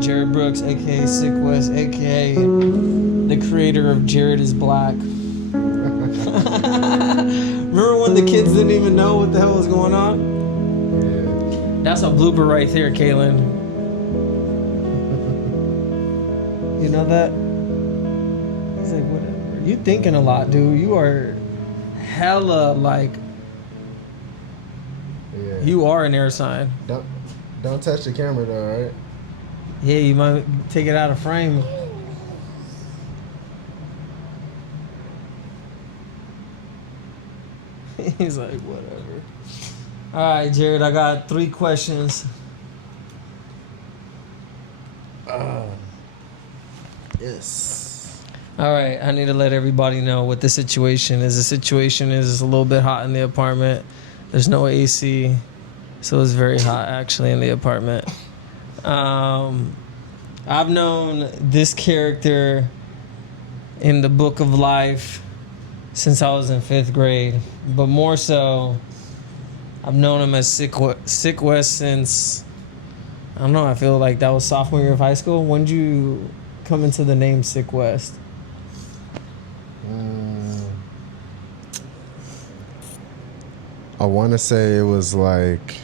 Jerrid Brooks, aka Sicwest, aka the creator of Jerrid is Black. Remember when the kids didn't even know what the hell was going on? Yeah. That's a blooper right there, Kaylin. You know that? He's like, whatever. You thinking a lot, dude. You are hella like. Yeah. You are an air sign. Don't touch the camera though, right? Yeah, you might take it out of frame. He's like, whatever. All right, Jerrid, I got 3 questions. Yes. All right, I need to let everybody know what the situation is. The situation is it's a little bit hot in the apartment. There's no AC, so it's very hot actually in the apartment. I've known this character in the book of life since I was in 5th grade, but more so, I've known him as Sicwest since, I don't know, I feel like that was sophomore year of high school. When did you come into the name Sicwest? I want to say it was like,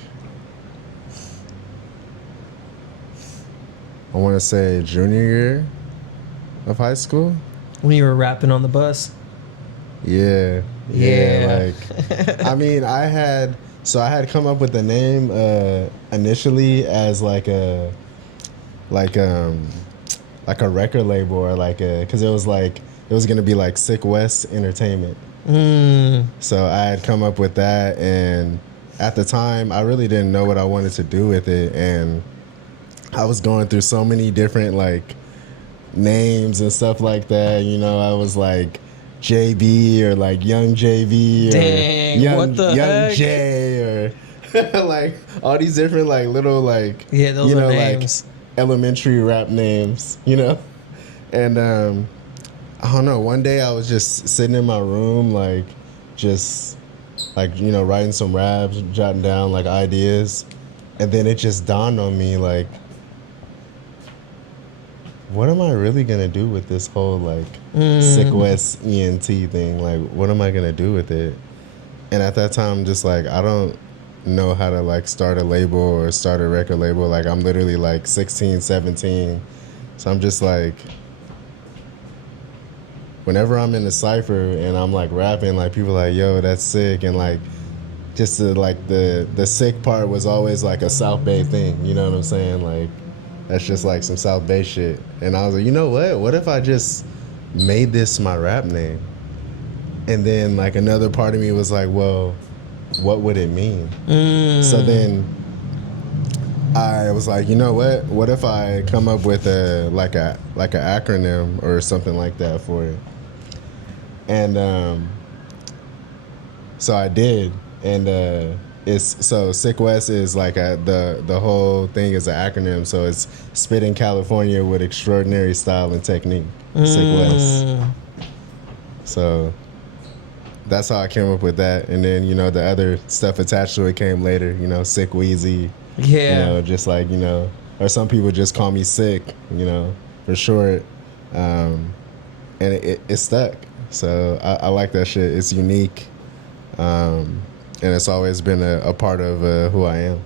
I want to say junior year of high school. When you were rapping on the bus? Yeah. Yeah. Like, I mean, I had come up with the name initially as like a record label or because it was going to be like Sicwest Entertainment. So I had come up with that, and at the time I really didn't know what I wanted to do with it, and I was going through so many different like names and stuff like that. You know, I was like JB or like Young JB or Dang, what the Young heck? J or like all these different like little like Those are names. like elementary rap names, you know. And I don't know, one day I was just sitting in my room like just like, you know, writing some raps, jotting down like ideas, and then it just dawned on me like, what am I really gonna do with this whole like Sicwest ENT thing? Like, what am I gonna do with it? And at that time, just like, I don't know how to like start a label or start a record label. Like, I'm literally like 16, 17. So I'm just like, whenever I'm in a cypher and I'm like rapping, like people are like, yo, that's sick. And like, just the sick part was always like a South Bay thing. You know what I'm saying? Like, that's just like some South Bay shit. And I was like, you know what? What if I just made this my rap name? And then like another part of me was like, well, what would it mean? So then I was like, you know what? What if I come up with a acronym or something like that for it? And so I did. And Sicwest is like the whole thing is an acronym, so it's Spit in California with extraordinary style and technique. Sicwest. So that's how I came up with that, and then, you know, the other stuff attached to it came later. You know, Sick Wheezy. Yeah. You know, just like, you know, or some people just call me Sick. You know, for short. And it stuck. So I like that shit. It's unique. And it's always been a part of who I am.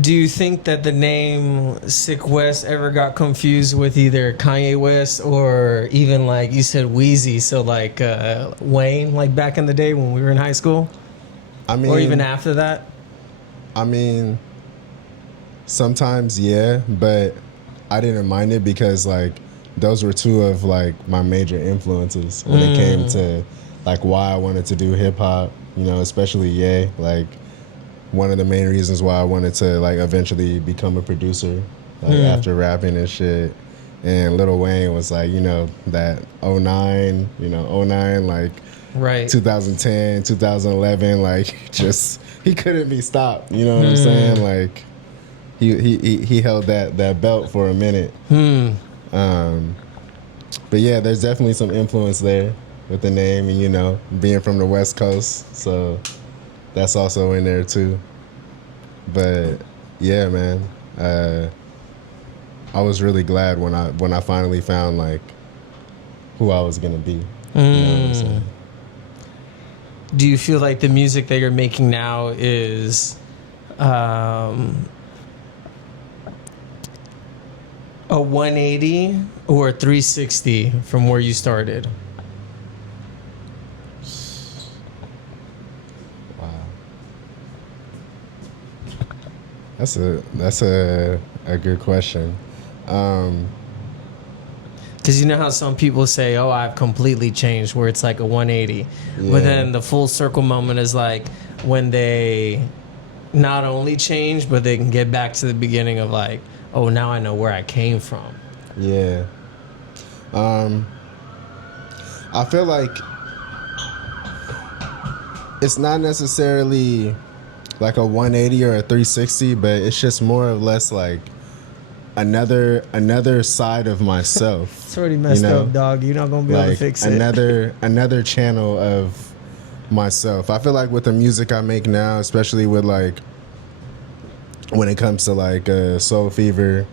Do you think that the name Sicwest ever got confused with either Kanye West or even like you said Wheezy, so like Wayne, like back in the day when we were in high school? I mean, or even after that? I mean, sometimes, yeah, but I didn't mind it because like those were two of like my major influences when it came to like why I wanted to do hip hop. You know, especially Ye, like one of the main reasons why I wanted to like eventually become a producer, like after rapping and shit. And Lil Wayne was like, you know, that 09, like right, 2010, 2011, like just he couldn't be stopped. You know what I'm saying? Like he held that belt for a minute. But yeah, there's definitely some influence there with the name, and you know, being from the West Coast, so that's also in there too. But yeah, man, I was really glad when I finally found like who I was gonna be. You know what I'm saying? Do you feel like the music that you're making now is a 180 or a 360 from where you started? Wow. That's a good question. Because you know how some people say, oh, I've completely changed, where it's like a 180. Yeah. But then the full circle moment is like when they not only change, but they can get back to the beginning of like, oh, now I know where I came from. Yeah. I feel like it's not necessarily like a 180 or a 360, but it's just more or less like another side of myself. It's already messed up, dog. You're not going to be able to fix it. Another channel of myself. I feel like with the music I make now, especially with like when it comes to like Soul Fever,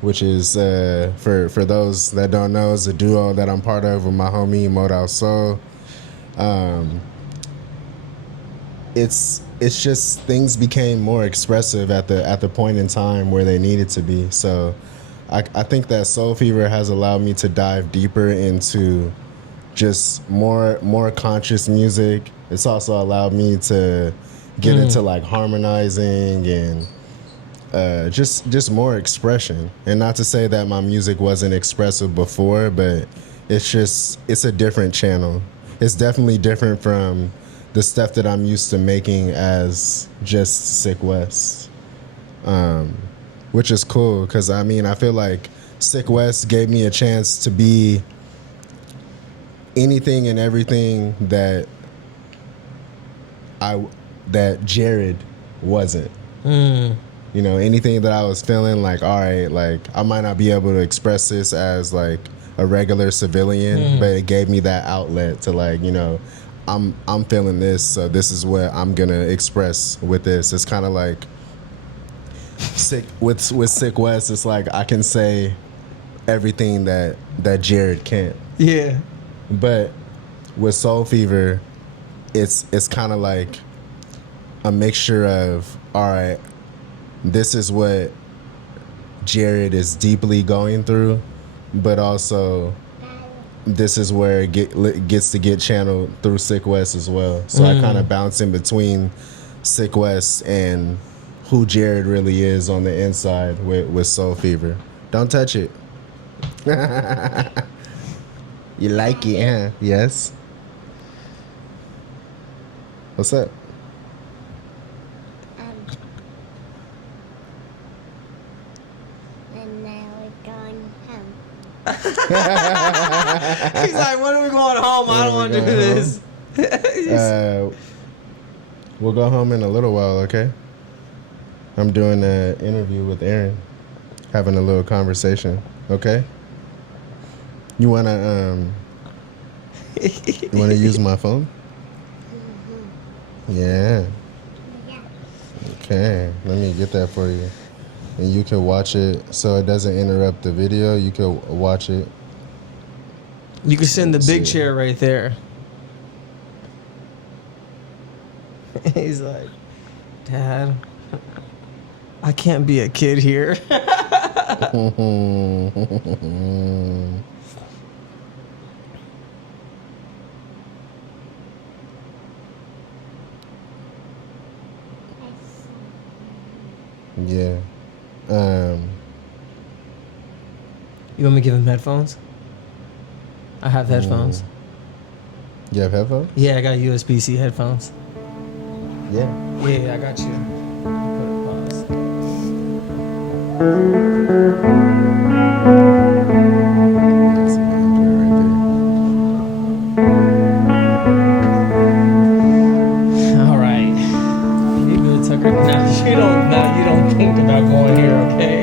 which is for those that don't know, is a duo that I'm part of with my homie Modal Soul. It's just things became more expressive at the point in time where they needed to be. So I think that Soul Fever has allowed me to dive deeper into just more conscious music. It's also allowed me to get into like harmonizing and just more expression. And not to say that my music wasn't expressive before, but it's a different channel. It's definitely different from the stuff that I'm used to making as just Sicwest, which is cool because I mean I feel like Sicwest gave me a chance to be anything and everything that Jerrid wasn't. You know, anything that I was feeling like, all right, like I might not be able to express this as like a regular civilian, but it gave me that outlet to like, you know, I'm feeling this, so this is what I'm gonna express with this. It's kind of like with Sicwest. It's like I can say everything that Jerrid can't. Yeah. But with Soul Fever, it's kind of like a mixture of, all right, this is what Jerrid is deeply going through, but also this is where it gets to get channeled through Sicwest as well. So I kind of bounce in between Sicwest and who Jerrid really is on the inside with Soul Fever. Don't touch it. You like it, huh? Yes. What's up? And now we're going home. He's like, when are we going home? I don't want to do this. We'll go home in a little while, okay? I'm doing an interview with Aaron, having a little conversation, okay? You wanna use my phone? Yeah. Okay, let me get that for you. And you can watch it so it doesn't interrupt the video. You can watch it. You can send the big chair right there. He's like, Dad, I can't be a kid here. Yeah. You want me to give him headphones? I have headphones. You have headphones? Yeah, I got USB-C headphones. Yeah. Yeah, I got you. Put it pause. All right. You good, Tucker? Now you don't think about going here, okay?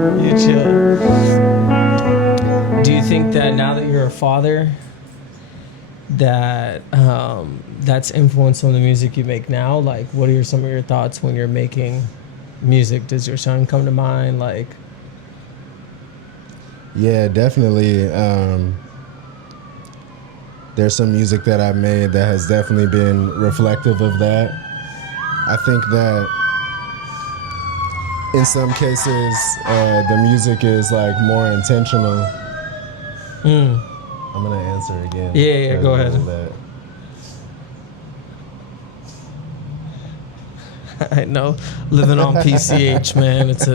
You chill. Do you think that now that you're a father, that that's influenced on the music you make now? Like, what are some of your thoughts when you're making music does your son come to mind? Like, Yeah, definitely. There's some music that I've made that has definitely been reflective of that. I think that in some cases, the music is like more intentional. I'm gonna answer again. Yeah, go ahead. I know, living on PCH, man, it's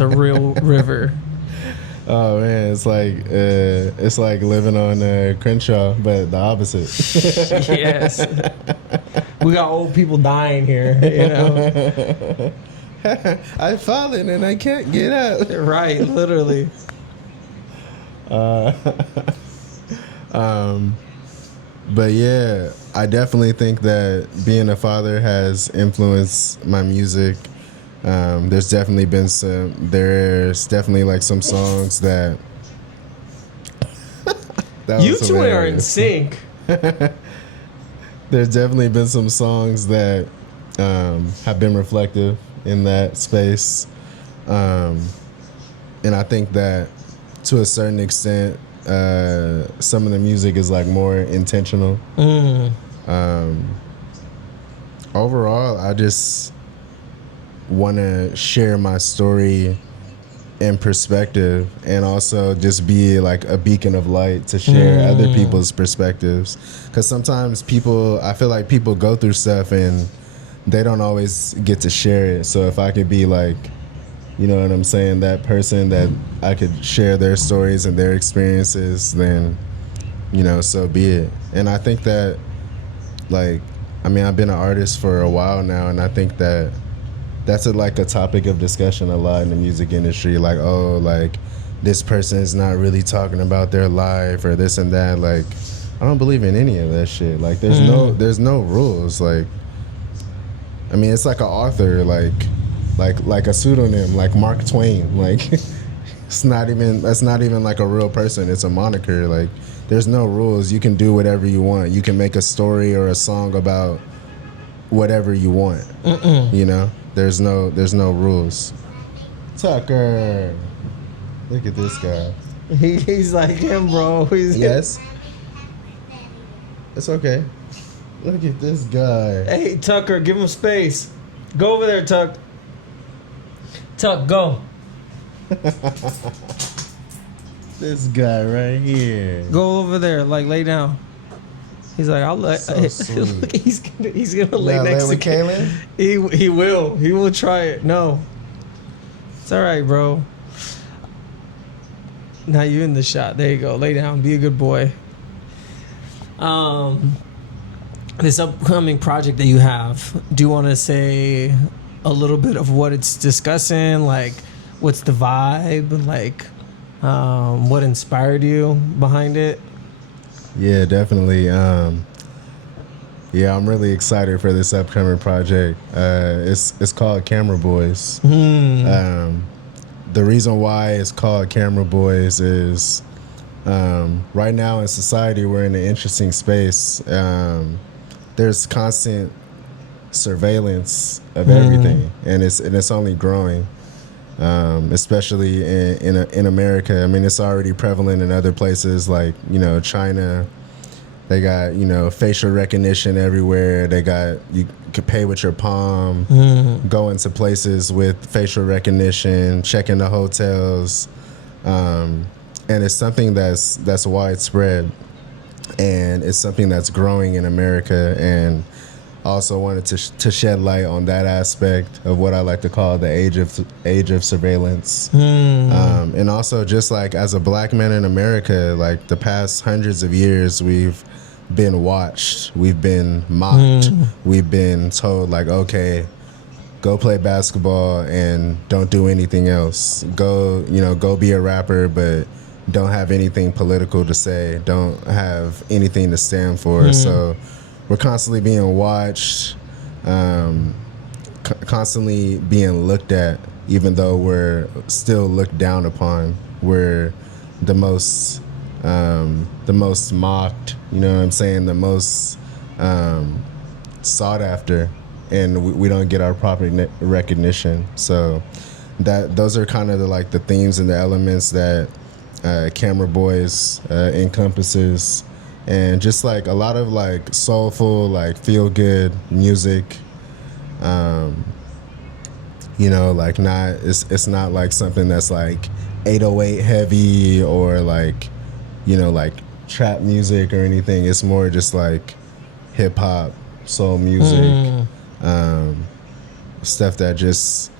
a real river. Oh man, it's like living on Crenshaw, but the opposite. Yes, we got old people dying here, you know. I've fallen and I can't get up. Right, literally. But yeah, I definitely think that being a father has influenced my music. There's definitely like some songs that You was two are in hilarious. sync. There's definitely been some songs that have been reflective in that space. And I think that to a certain extent, some of the music is like more intentional. Overall, I just want to share my story and perspective, and also just be like a beacon of light to share other people's perspectives. Because sometimes I feel like people go through stuff and they don't always get to share it. So if I could be like, you know what I'm saying, that person that I could share their stories and their experiences, then, you know, so be it. And I think that, like, I mean, I've been an artist for a while now, and I think that that's like a topic of discussion a lot in the music industry. Like, oh, like, this person is not really talking about their life or this and that. Like, I don't believe in any of that shit. Like, there's no rules. Like, I mean, it's like an author, like a pseudonym, like Mark Twain. Like, that's not even like a real person. It's a moniker. Like, there's no rules. You can do whatever you want. You can make a story or a song about whatever you want. You know, there's no rules. Tucker, look at this guy. He's like him, bro. Yes, it's okay. Look at this guy. Hey, Tucker, give him space. Go over there, Tuck. Tuck, go. This guy right here. Go over there, like lay down. He's like, I'll let. So sweet. Look, he's gonna lay Now, next lay to with Kaylin? He will try it. No, it's all right, bro. Now you in the shot. There you go. Lay down. Be a good boy. This upcoming project that you have, do you want to say a little bit of what it's discussing? Like, what's the vibe? Like, what inspired you behind it? Yeah, definitely. Yeah, I'm really excited for this upcoming project. It's called Camera Boys. The reason why it's called Camera Boys is right now in society we're in an interesting space. There's constant surveillance of everything, and it's only growing. Especially in America. I mean, it's already prevalent in other places like, you know, China. They got, you know, facial recognition everywhere. They got, you could pay with your palm, go into places with facial recognition, check into hotels, and it's something that's widespread, and it's something that's growing in America. And also wanted to shed light on that aspect of what I like to call the age of surveillance. And also, just like as a black man in America, like the past hundreds of years, we've been watched, we've been mocked, we've been told like, okay, go play basketball and don't do anything else. Go be a rapper, but don't have anything political to say, don't have anything to stand for. So we're constantly being watched, constantly being looked at, even though we're still looked down upon. We're the most mocked, you know what I'm saying? The most sought after and we don't get our proper recognition. So those are kind of the themes and the elements that Camera Boys encompasses, and just like a lot of like soulful, like feel good music. You know, like it's not like something that's like 808 heavy or like, you know, like trap music or anything. It's more just like hip hop, soul music, stuff that just,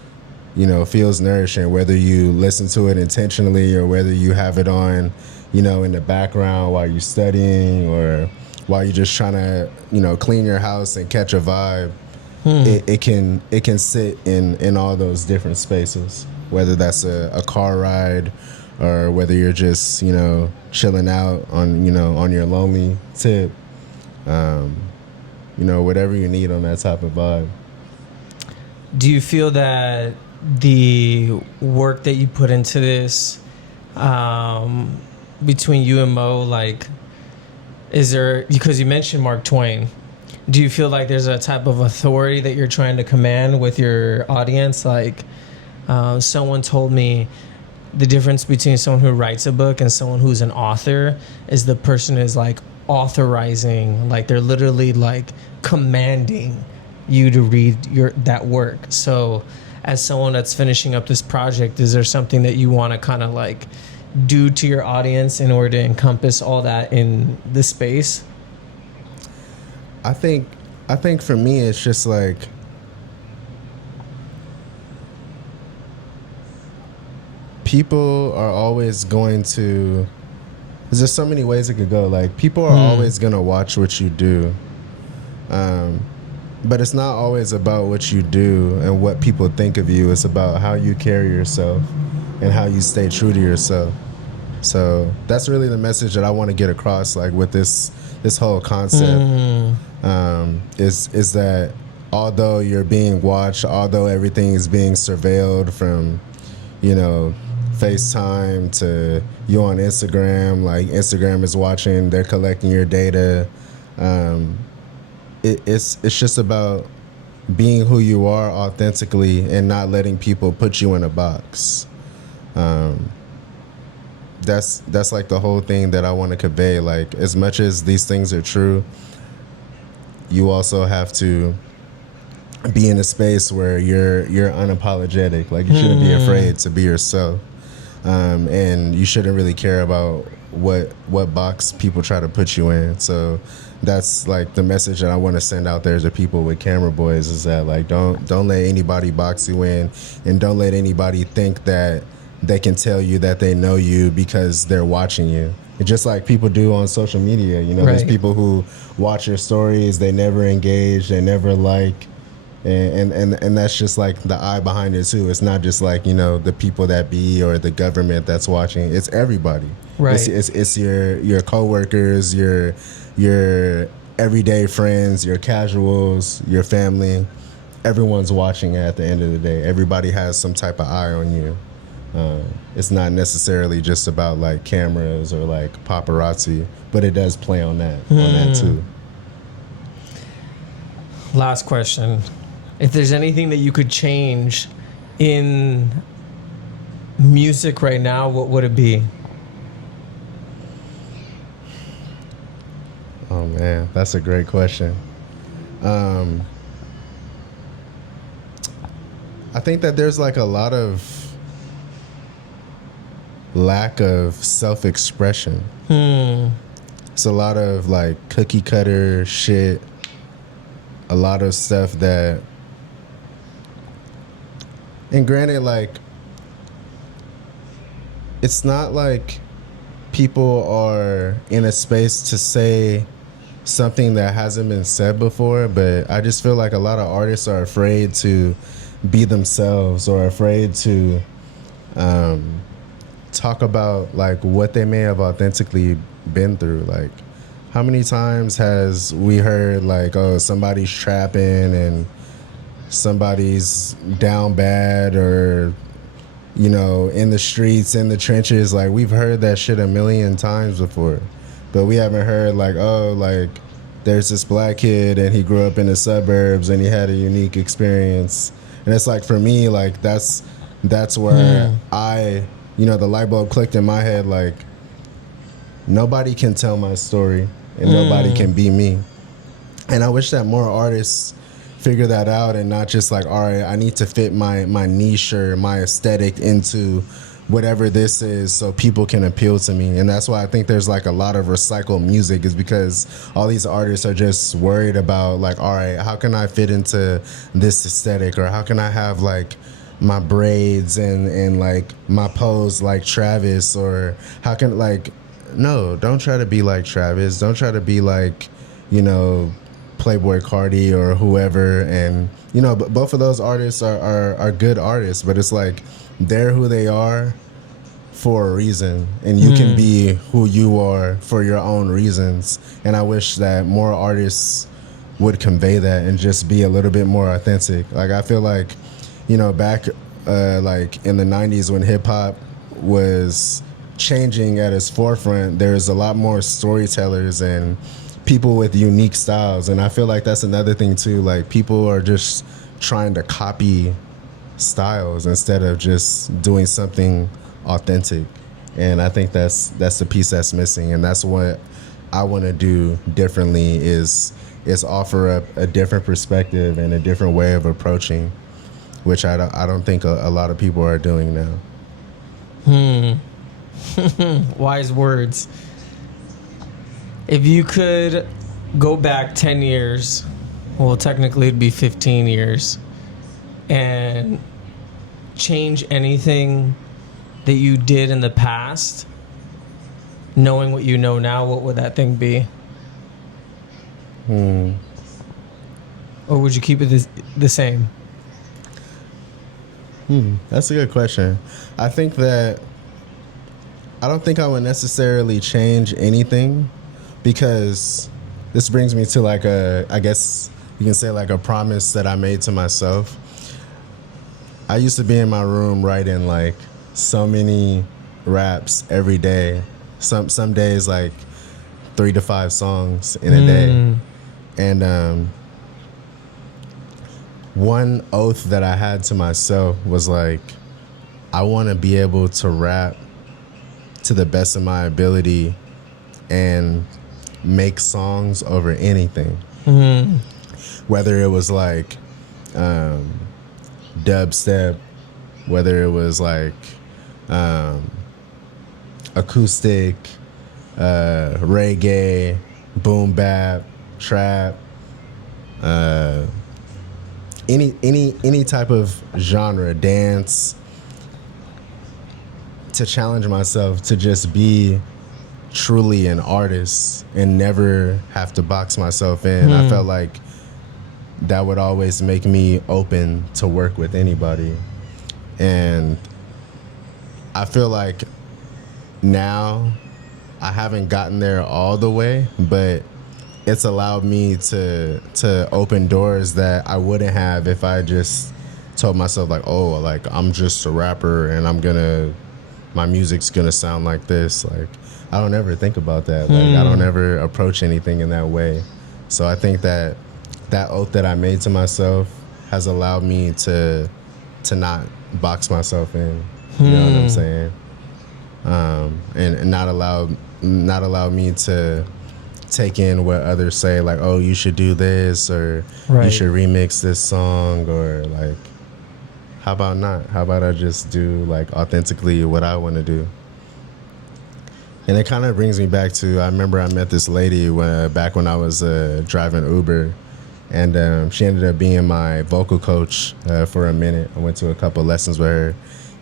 you know, feels nourishing, whether you listen to it intentionally or whether you have it on, you know, in the background while you're studying or while you're just trying to, you know, clean your house and catch a vibe. It can sit in all those different spaces, whether that's a car ride or whether you're just, you know, chilling out on, you know, on your lonely tip, you know, whatever you need on that type of vibe. Do you feel that the work that you put into this, between you and Mo, like, is there, because you mentioned Mark Twain, do you feel like there's a type of authority that you're trying to command with your audience? Like, someone told me the difference between someone who writes a book and someone who's an author is the person is like authorizing, like they're literally like commanding you to read that work. So as someone that's finishing up this project, is there something that you want to kind of like do to your audience in order to encompass all that in the space? I think for me it's just like people are always going to, there's just so many ways it could go. Like people are always going to watch what you do. But it's not always about what you do and what people think of you. It's about how you carry yourself and how you stay true to yourself. So that's really the message that I want to get across, like with this whole concept, is that although you're being watched, although everything is being surveilled from, you know, FaceTime to you on Instagram, like Instagram is watching, they're collecting your data. It's just about being who you are authentically and not letting people put you in a box. That's like the whole thing that I want to convey. Like as much as these things are true, you also have to be in a space where you're unapologetic. Like you shouldn't be afraid to be yourself, and you shouldn't really care about what box people try to put you in. So that's like the message that I want to send out there to people with Camera Boys, is that like don't let anybody box you in, and don't let anybody think that they can tell you that they know you because they're watching you. It's just like people do on social media, you know. Right. There's people who watch your stories, they never engage, they never like, and that's just like the eye behind it too. It's not just like, you know, the people that be or the government that's watching. It's everybody. Right. It's your coworkers, your everyday friends, your casuals, your family. Everyone's watching at the end of the day. Everybody has some type of eye on you. It's not necessarily just about like cameras or like paparazzi, but it does play on that too. Last question. If there's anything that you could change in music right now, what would it be? Oh man, that's a great question. I think that there's like a lot of lack of self-expression. It's a lot of like cookie cutter shit, a lot of stuff that, and granted, like it's not like people are in a space to say something that hasn't been said before, but I just feel like a lot of artists are afraid to be themselves or afraid to talk about like what they may have authentically been through. Like how many times has we heard like, oh, somebody's trapping and somebody's down bad, or, you know, in the streets, in the trenches. Like we've heard that shit a million times before, but we haven't heard like, oh, like there's this black kid and he grew up in the suburbs and he had a unique experience. And it's like, for me, like that's where the light bulb clicked in my head, like nobody can tell my story and nobody can be me. And I wish that more artists figure that out and not just like, all right, I need to fit my niche or my aesthetic into whatever this is so people can appeal to me. And that's why I think there's like a lot of recycled music, is because all these artists are just worried about like, all right, how can I fit into this aesthetic, or how can I have like my braids and like my pose like Travis, or how can, like, no, don't try to be like Travis, don't try to be like, Playboy Cardi or whoever. And but both of those artists are good artists, but it's like they're who they are for a reason, and you can be who you are for your own reasons. And I wish that more artists would convey that and just be a little bit more authentic. Like I feel like back like in the 90s when hip-hop was changing at its forefront, there's a lot more storytellers and people with unique styles. And I feel like that's another thing too, like people are just trying to copy styles instead of just doing something authentic. And I think that's the piece that's missing, and that's what I want to do differently, is offer up a different perspective and a different way of approaching, which I don't think a lot of people are doing now. Wise words. If you could go back 10 years, well, technically it'd be 15 years, and change anything that you did in the past, knowing what you know now, what would that thing be? Or would you keep it the same? That's a good question. I think that I don't think I would necessarily change anything, because this brings me to like I guess you can say like a promise that I made to myself. I used to be in my room writing like so many raps every day. Some days like 3 to 5 songs in a day. And one oath that I had to myself was like, I want to be able to rap to the best of my ability and make songs over anything. Whether it was like dubstep, whether it was like acoustic, reggae, boom bap, trap, any type of genre, dance, to challenge myself to just be truly an artist and never have to box myself in. I felt like that would always make me open to work with anybody. And I feel like now I haven't gotten there all the way, but it's allowed me to open doors that I wouldn't have if I just told myself like, oh, like I'm just a rapper and my music's gonna sound like this. Like I don't ever think about that. Like I don't ever approach anything in that way. So I think that oath that I made to myself has allowed me to not box myself in. You know what I'm saying? And not allow me to take in what others say, like, oh, you should do this, or you should remix this song, or like, how about not? How about I just do like authentically what I want to do? And it kind of brings me back to, I remember I met this lady back when I was driving Uber, and she ended up being my vocal coach for a minute. I went to a couple lessons with her,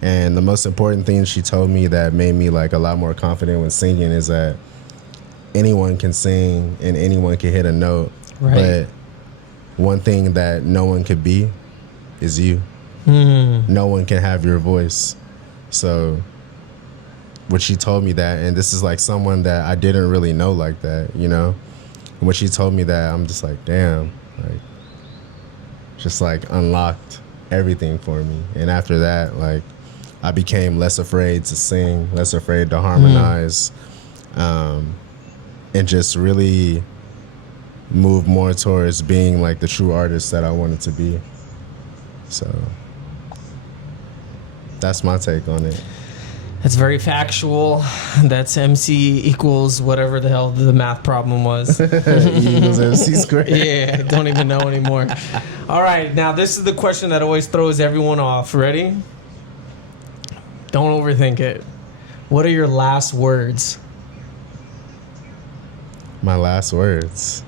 and the most important thing she told me that made me like a lot more confident when singing is that anyone can sing and anyone can hit a note, but one thing that no one could be is you. No one can have your voice. So when she told me that, and this is like someone that I didn't really know like that, you know, when she told me that, I'm just like, damn, like, just like unlocked everything for me. And after that, like, I became less afraid to sing, less afraid to harmonize, and just really move more towards being like the true artist that I wanted to be. So that's my take on it. It's very factual. That's MC equals whatever the hell the math problem was. E equals MC squared. Yeah, I don't even know anymore. All right, now this is the question that always throws everyone off. Ready? Don't overthink it. What are your last words? My last words.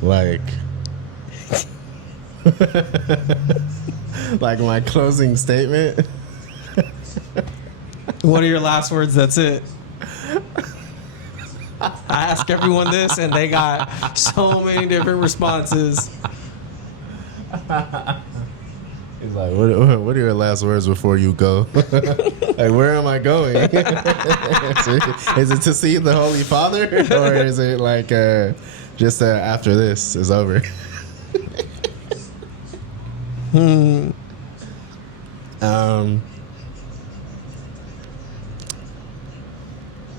Like like my closing statement. What are your last words? That's it. I ask everyone this, and they got so many different responses. He's like, what are your last words before you go? Like, where am I going? Is it to see the Holy Father? Or is it like just after this is over?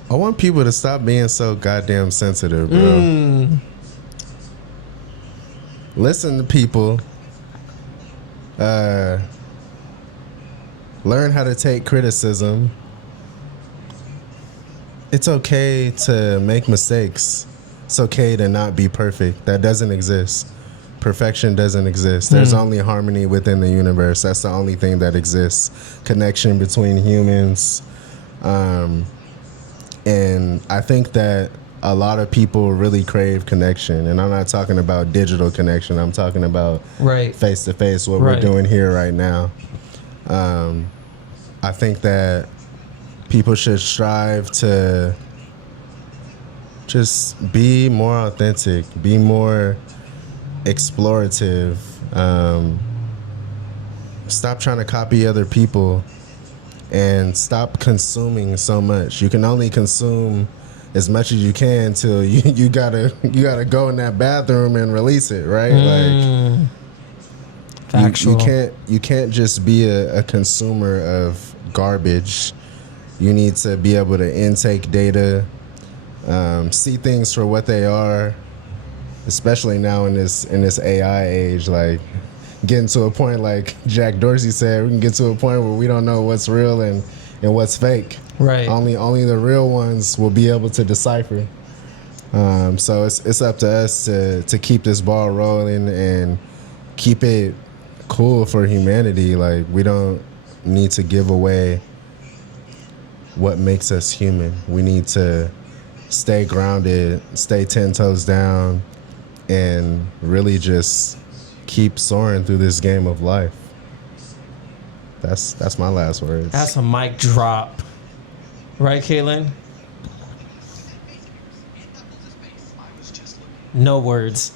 I want people to stop being so goddamn sensitive, bro. Listen to people. Learn how to take criticism. It's okay to make mistakes. It's okay to not be perfect. That doesn't exist. Perfection doesn't exist. There's only harmony within the universe. That's the only thing that exists. Connection between humans. And I think that a lot of people really crave connection. And I'm not talking about digital connection. I'm talking about face to face, what we're doing here right now. I think that people should strive to just be more authentic, be more explorative. Stop trying to copy other people and stop consuming so much. You can only consume as much as you can till you gotta go in that bathroom and release it, right? Like Factual. you can't just be a consumer of garbage. You need to be able to intake data, see things for what they are, especially now in this AI age. Like, getting to a point, like Jack Dorsey said, we can get to a point where we don't know what's real and what's fake. Right. Only the real ones will be able to decipher. So it's up to us to keep this ball rolling and keep it cool for humanity. Like, we don't need to give away what makes us human. We need to stay grounded, stay 10 toes down, and really just keep soaring through this game of life. That's my last words. That's a mic drop. Right, Kaylin? No words.